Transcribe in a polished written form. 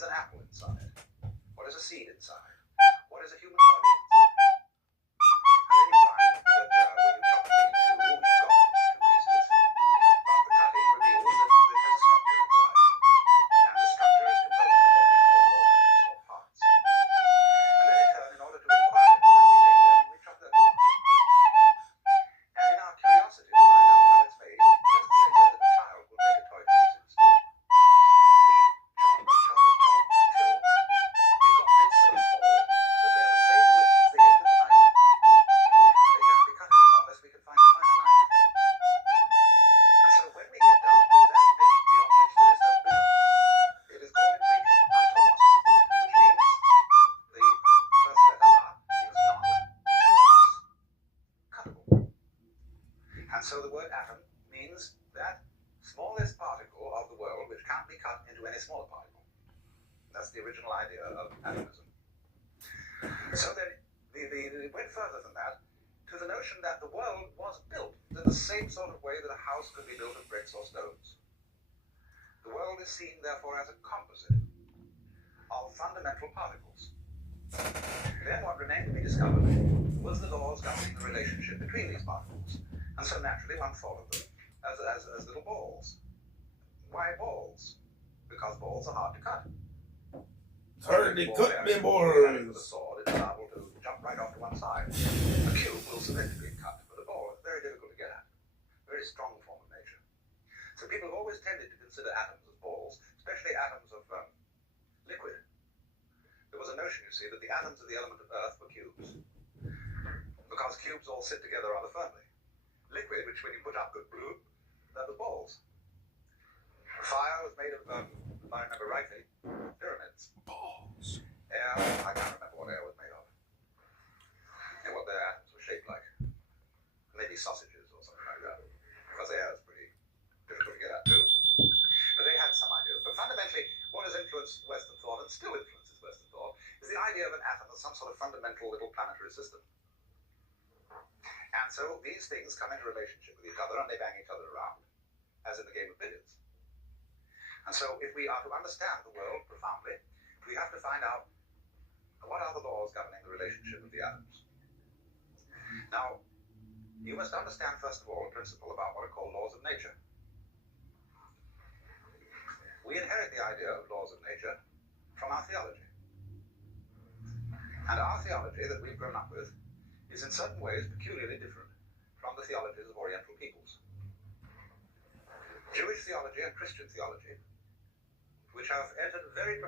is an apple inside? What is a seed inside? What is a human body inside? And then you find that when you chop the thing in two, you've got two pieces, but the cutting reveals that it has a structure inside. And the structure is composed of what we call organs or parts. And then in turn, in order to inquire into them, we take them and we chop them apart. And in our curiosity to find out how it's made, in just the same way that a child will take a toy to pieces, we chop and chop and chop until we've got bits so small that they're the same width as the edge of the knife. And they can't be cut anymore unless we can find a finer knife. And so when we get down to that bit beyond which there is no bidder, it is called in Greek atomos, which means the first letter A means non, tomos, cuttable. And so the word atom means that smallest particle of the world which can't be cut into any smaller particle. That's the original idea of atomism. So then it went further than that to the notion that the world was built in the same sort of way that a house could be built of bricks or stones. The world is seen therefore as a composite of fundamental particles. Then what remained to be discovered was the laws governing the relationship between these particles. And so naturally one thought of them as little balls. Why balls? Because balls are hard to cut. Hard to cut me With a balls. sword, it's liable to jump right off to one side. A cube will symmetrically cut, but a ball is very difficult to get at. Very strong form of nature. So people have always tended to consider atoms as balls, especially atoms of liquid. There was a notion, you see, that the atoms of the element of earth were cubes, because cubes all sit together rather firmly. Liquid, which when you put up, that was balls. Fire was made of, if I remember rightly, pyramids. Balls. Air, I can't remember what air was made of. And what their atoms were shaped like. Maybe sausages or something like that. Because air is pretty difficult to get at too. But they had some idea. But fundamentally, what has influenced Western thought, and still influences Western thought, is the idea of an atom as some sort of fundamental little planetary system. And so these things come into relationship with each other and they bang each other around, as in the game of billiards. And so if we are to understand the world profoundly, we have to find out what are the laws governing the relationship of the atoms. Now, you must understand first of all a principle about what are called laws of nature. We inherit the idea of laws of nature from our theology. And our theology that we've grown up with is in certain ways peculiarly different from the theologies of Oriental peoples. Jewish theology and Christian theology, which have entered very